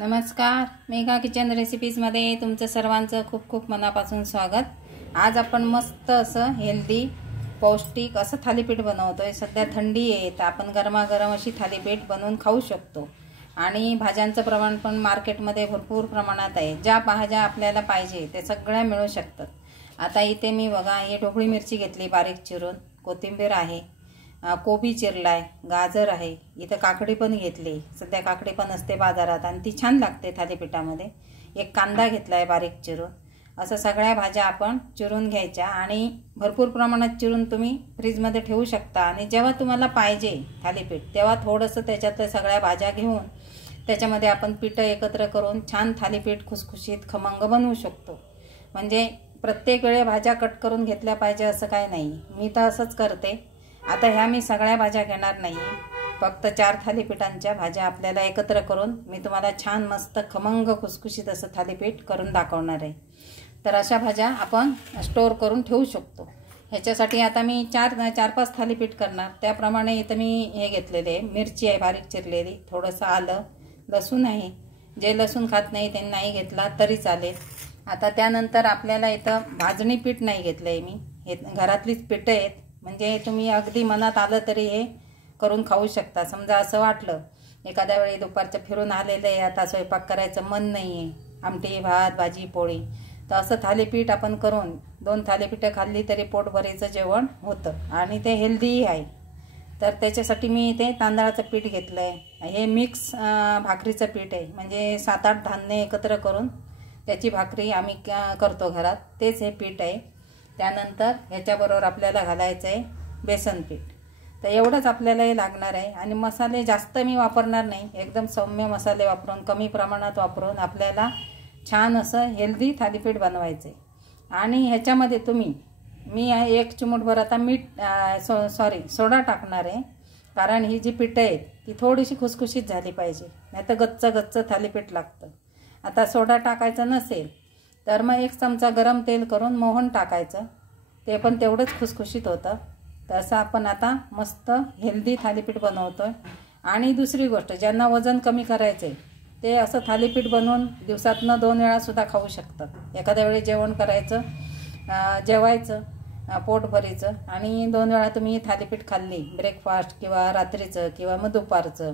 नमस्कार, मेघा किचन रेसिपीजमध्ये तुमचं सर्वांचं खूप खूप मनापासून स्वागत। आज आपण मस्त असं हेल्दी पौष्टिक असं थालीपीठ बनवतोय। सध्या थंडी आहे तर आपण गरमागरम अशी थालीपीठ बनवून खाऊ शकतो आणि भाज्यांचं प्रमाण पण मार्केटमध्ये भरपूर प्रमाणात आहे। ज्या भाज्या आपल्याला पाहिजे ते सगळ्या मिळू शकतात। आता इथे मी बघा हे ढोबळी मिरची घेतली बारीक चिरून, कोथिंबीर आहे, कोबी चिरलाय, गाजर आहे, इथं काकडी पण घेतली। सध्या काकडी पण असते बाजारात आणि ती छान लागते थालीपीठामध्ये। एक कांदा घेतलाय बारीक चिरून। असं सगळ्या भाज्या आपण चिरून घ्यायच्या आणि भरपूर प्रमाणात चिरून तुम्ही फ्रीजमध्ये ठेवू शकता आणि जेव्हा तुम्हाला पाहिजे थालीपीठ तेव्हा थोडंसं त्याच्यातल्या सगळ्या भाज्या घेऊन त्याच्यामध्ये आपण पीठ एकत्र करून छान थालीपीठ खुसखुशीत खमंग बनवू शकतो। म्हणजे प्रत्येक वेळे भाज्या कट करून घेतल्या पाहिजे असं काही नाही। मी तर असंच करते। आता ह्या मी सगळ्या भाज्या घेणार नाही, फक्त 4 थालीपीठांच्या भाज्या आपल्याला एकत्र करून मी तुम्हाला छान मस्त खमंग खुसखुशीत असं थालीपीठ करून दाखवणार आहे। तर अशा भाज्या आपण स्टोर करून ठेवू शकतो। ह्याच्यासाठी आता मी 4-5 थालीपीठ करणार, त्याप्रमाणे इथं मी हे घेतलेले आहे, मिरची आहे बारीक चिरलेली, थोडंसं आलं, लसूण आहे। जे लसूण खात नाही त्यांनी नाही घेतला तरी चालेल। आता त्यानंतर आपल्याला इथं भाजणी पीठ नाही घेतलंय मी, हे घरातलीच पीठं आहेत। म्हणजे तुम्ही अगदी मनात आलं तरी हे करून खाऊ शकता। समजा असं वाटलं एखाद्या वेळी दुपारचं फिरून आलेलं आहे, आता स्वयंपाक करायचं मन नाही आहे, आमटी भात भाजी पोळी, तर असं थालीपीठ आपण करून 2 थालीपीठं खाल्ली तरी पोटभरीचं जेवण होतं आणि ते हेल्दीही आहे। तर त्याच्यासाठी मी इथे तांदळाचं पीठ घेतलं आहे। हे मिक्स भाकरीचं पीठ आहे, म्हणजे 7-8 धान्य एकत्र करून त्याची भाकरी आम्ही करतो घरात, तेच हे पीठ आहे। त्यानंतर ह्याच्याबरोबर आपल्याला घालायचं आहे बेसन पीठ। तर एवढंच आपल्याला हे लागणार आहे आणि मसाले जास्त मी वापरणार नाही, एकदम सौम्य मसाले वापरून कमी प्रमाणात वापरून आपल्याला छान असं हेल्दी थालीपीठ बनवायचं आहे। आणि ह्याच्यामध्ये मी 1 चिमूटभर आता सोडा टाकणार आहे, कारण ही जी पिठं आहेत ती थोडीशी खुसखुशीत झाली पाहिजे, नाही तर गच्च थालीपीठ लागतं। आता सोडा टाकायचा नसेल तर मग 1 चमचा गरम तेल करून मोहन टाकायचं, ते पण तेवढंच खुसखुशीत होतं। तसं आपण आता मस्त हेल्दी थालीपीठ बनवतोय। आणि दुसरी गोष्ट, ज्यांना वजन कमी करायचं आहे ते असं थालीपीठ बनवून दिवसातनं 2 वेळा सुद्धा खाऊ शकतात। एखाद्या वेळी जेवण करायचं, जेवायचं पोटभरीचं आणि 2 वेळा तुम्ही थालीपीठ खाल्ली, ब्रेकफास्ट किंवा रात्रीचं किंवा मग दुपारचं,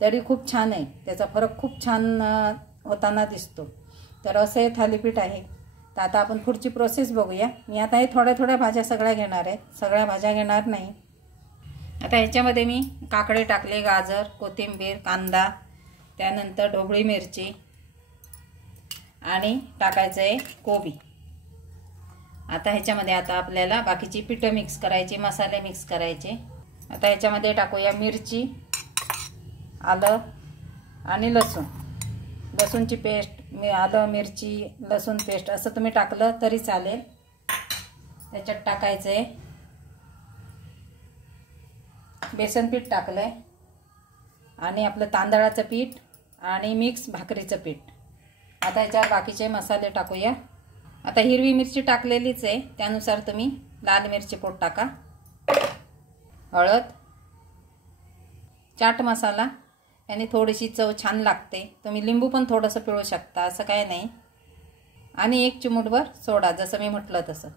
तरी खूप छान आहे, त्याचा फरक खूप छान होताना दिसतो। तर असं हे थालीपीठ आहे। तर आता आपण पुढची प्रोसेस बघूया। मी आता हे थोड्या भाज्या सगळ्या घेणार आहे, सगळ्या भाज्या घेणार नाही। आता ह्याच्यामध्ये मी काकडे टाकले, गाजर, कोथिंबीर, कांदा, त्यानंतर ढोबळी मिरची आणि टाकायचं आहे कोबी। आता ह्याच्यामध्ये आपल्याला बाकीची पिठं मिक्स करायची, मसाले मिक्स करायचे। आता ह्याच्यामध्ये टाकूया मिरची, आलं आणि लसूणची पेस्ट, आलं मिरची लसूण पेस्ट असं तुम्ही टाकलं तरी चालेल। त्याच्यात टाकायचं आहे बेसन पीठ टाकलंय आणि आपलं तांदळाचं पीठ आणि मिक्स भाकरीचं पीठ। आता याच्यावर बाकीचे मसाले टाकूया। आता हिरवी मिरची टाकलेलीच आहे, त्यानुसार तुम्ही लाल मिरची पूड टाका, हळद, चाट मसाला, याने थोडीशी चव छान लागते। तुम्ही लिंबू पण थोडंसं पिळू शकता, असं काही नाही, आणि 1 चिमूटभर सोडा, जसं मी म्हटलं तसं।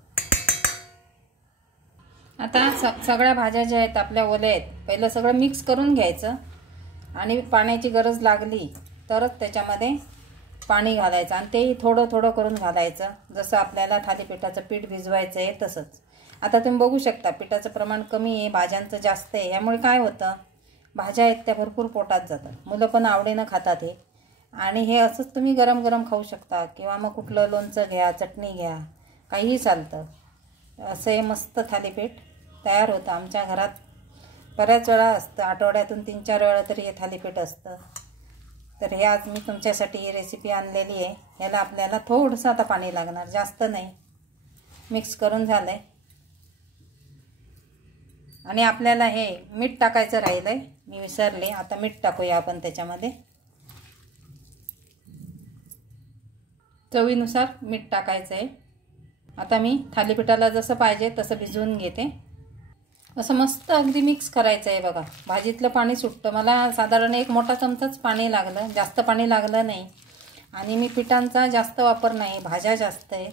आता सगळ्या भाज्या ज्या आहेत आपल्या ओल्या आहेत, पहिलं सगळं मिक्स करून घ्यायचं आणि पाण्याची गरज लागली तरच त्याच्यामध्ये पाणी घालायचं आणि तेही थोडं करून घालायचं, जसं आपल्याला थालीपीठाचं पीठ भिजवायचं आहे तसंच। आता तुम्ही बघू शकता पिठाचं प्रमाण कमी आहे, भाज्यांचं जास्त आहे, यामुळे काय होतं भाज्या आहेत त्या भरपूर पोटात जातात, मुलं पण आवडीनं खातात हे। आणि हे असंच तुम्ही गरम खाऊ शकता किंवा मग कुठलं लोणचं घ्या, चटणी घ्या, काहीही चालतं। असं हे मस्त थालीपीठ तयार होतं। आमच्या घरात बऱ्याच वेळा असतं, आठवड्यातून 3-4 वेळा तरी हे थालीपीठ असतं। तर हे आज मी तुमच्यासाठी ही रेसिपी आणलेली आहे। याला आपल्याला थोडंसं आता पाणी लागणार, जास्त नाही। मिक्स करून झालंय आणि आपल्याला हे मीठ टाकायचं राहिलंय, मी विसरले। आता मीठ टाकूया आपण त्याच्यामध्ये, चवीनुसार मीठ टाकायचं आहे। आता मी थालीपीठाला जसं पाहिजे तसं भिजवून घेते। असं मस्त अगदी मिक्स करायचं आहे बघा. भाजीतलं पाणी सुटतं. मला साधारण 1 मोठा चमचाच पाणी लागलं, जास्त पाणी लागलं नाही. आणि मी पिठांचा जास्त वापर नाही, भाज्या जास्त आहे,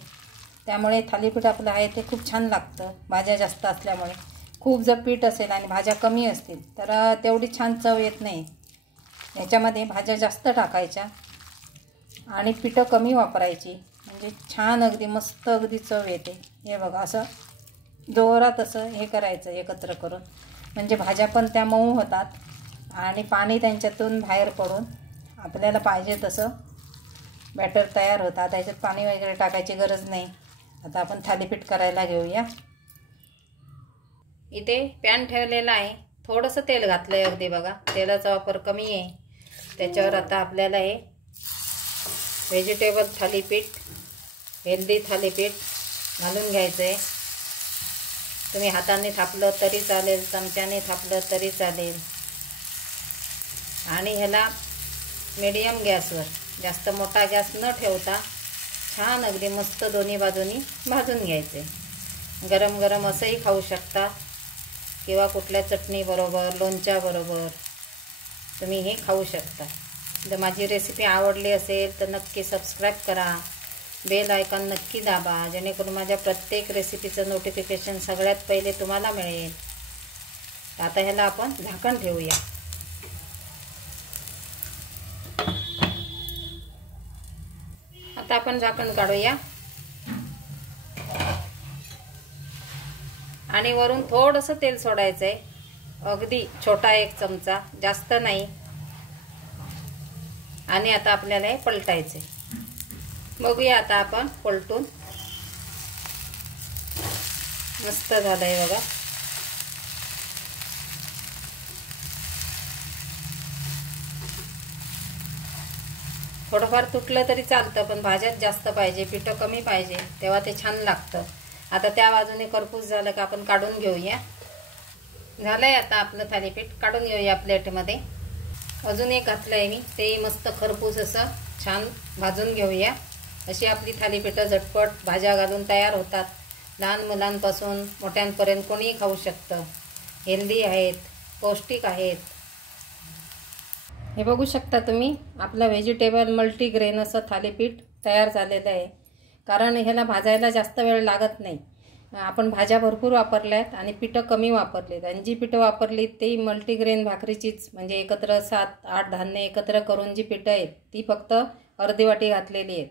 त्यामुळे थालीपीठ आपलं आहे ते खूप छान लागतं. भाज्या जास्त असल्यामुळे. खूप जर पीठ असेल आणि भाज्या कमी असतील तर तेवढी छान चव येत नाही. ह्याच्यामध्ये भाज्या जास्त टाकायच्या आणि पिठं कमी वापरायची, म्हणजे छान अगदी मस्त अगदी चव येते. हे बघा, असं जोरात असं हे करायचं एकत्र करून, म्हणजे भाज्या पण त्या मऊ होतात आणि पाणी त्यांच्यातून बाहेर पडून आपल्याला पाहिजे तसं बॅटर तयार होतात. त्याच्यात पाणी वगैरे टाकायची गरज नाही. आता आपण थालीपीठ करायला घेऊया. इथे पॅन ठेवलेला आहे, थोडंसं तेल घातलं आहे अगदी बघा. तेलाचा वापर कमी आहे. त्याच्यावर आता आपल्याला हे व्हेजिटेबल थालीपीठ, हेल्दी थालीपीठ घालून घ्यायचं आहे. तुम्ही हाताने थापलं तरी चालेल, चमच्याने थापलं तरी चालेल. आणि ह्याला मीडियम गॅसवर, जास्त मोठा गॅस न ठेवता छान अगदी मस्त दोन्ही बाजूनी भाजून घ्यायचे. गरम गरम असंही खाऊ शकता किंवा कुठल्या चटणीबरोबर, लोणच्याबरोबर तुम्ही हे खाऊ शकता. जर माझी रेसिपी आवडली असेल तर नक्की सबस्क्राईब करा, बेल आयकॉन नक्की दाबा, जेणेकरून माझ्या प्रत्येक रेसिपीचं नोटिफिकेशन सगळ्यात पहिले तुम्हाला मिळेल. आता ह्याला आपण झाकण ठेवूया. आता आपण झाकण काढूया आणि वरून थोडंसं तेल सोडायचं आहे, अगदी छोटा 1 चमचा, जास्त नाही. आणि आता आपल्याला हे पलटायचे. बघूया आता आपण पलटून. मस्त झालंय बघा. थोडंफार तुटलं तरी चालतं, पण भाज्यात जास्त पाहिजे, पिठं कमी पाहिजे, तेव्हा ते छान लागतं. आता त्या बाजूने करपूस झालं का आपण काढून घेऊया. झालंय आता आपलं थालीपीठ, काढून घेऊया प्लेटमध्ये. अजून एक घातलं आहे मी, ते मस्त खरपूस असं छान भाजून घेऊया. अशी आपली थालीपीठं झटपट भाज्या घालून तयार होतात. लहान मुलांपासून मोठ्यांपर्यंत कोणीही खाऊ शकतं. हेल्दी आहेत, पौष्टिक आहेत. हे बघू शकता तुम्ही, आपलं व्हेजिटेबल मल्टीग्रेन असं थालीपीठ तयार झालेलं आहे. कारण ह्याला भाजायला जास्त वेळ लागत नाही. आपण भाज्या भरपूर वापरल्यात आणि पिठं कमी वापरलीत. आणि जी पिठं वापरली ती मल्टीग्रेन भाकरीचीच, म्हणजे एकत्र 7-8 धान्य एकत्र करून जी पिठं आहेत ती फक्त अर्धी वाटी घातलेली आहेत.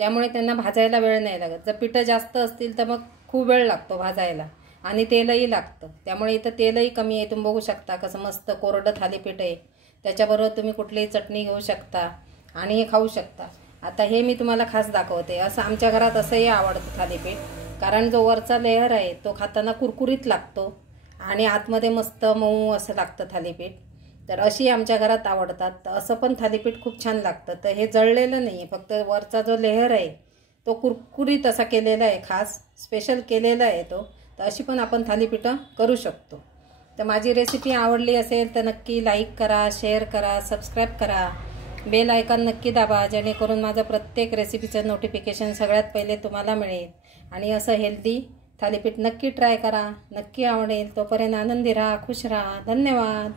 त्यामुळे त्यांना भाजायला वेळ नाही लागत. जर पिठं जास्त असतील तर मग खूप वेळ लागतो भाजायला आणि तेलही लागतं. त्यामुळे इथं तेलही कमी आहे. तुम्ही बघू शकता कसं मस्त कोरडं थालीपीठ आहे. त्याच्याबरोबर तुम्ही कुठलीही चटणी घेऊ शकता आणि हे खाऊ शकता. आता हे मी तुम्हाला खास दाखवते. असं आमच्या घरात असंही आवडतं थालीपीठ, कारण जो वरचा लेअर आहे तो खाताना कुरकुरीत लागतो आणि आतमध्ये मस्त मऊ असं लागतं थालीपीठ. तर अशी आमच्या घरात आवडतात. तर असं पण थालीपीठ खूप छान लागतं. तर हे जळलेलं नाही आहे, फक्त वरचा जो लेअर आहे तो कुरकुरीत असा केलेला आहे, खास स्पेशल केलेला आहे तो. तर अशी पण आपण थालीपीठं करू शकतो. तर माझी रेसिपी आवडली असेल तर नक्की लाईक करा, शेअर करा, सबस्क्राईब करा, बेल आयकॉन नक्की दाबा, जेणेकरून माझं प्रत्येक रेसिपीचं नोटिफिकेशन सगळ्यात पहिले तुम्हाला मिळेल. आणि असं हेल्दी थालीपीठ नक्की ट्राय करा, नक्की आवडेल. तोपर्यंत आनंदी राहा, खुश राहा. धन्यवाद.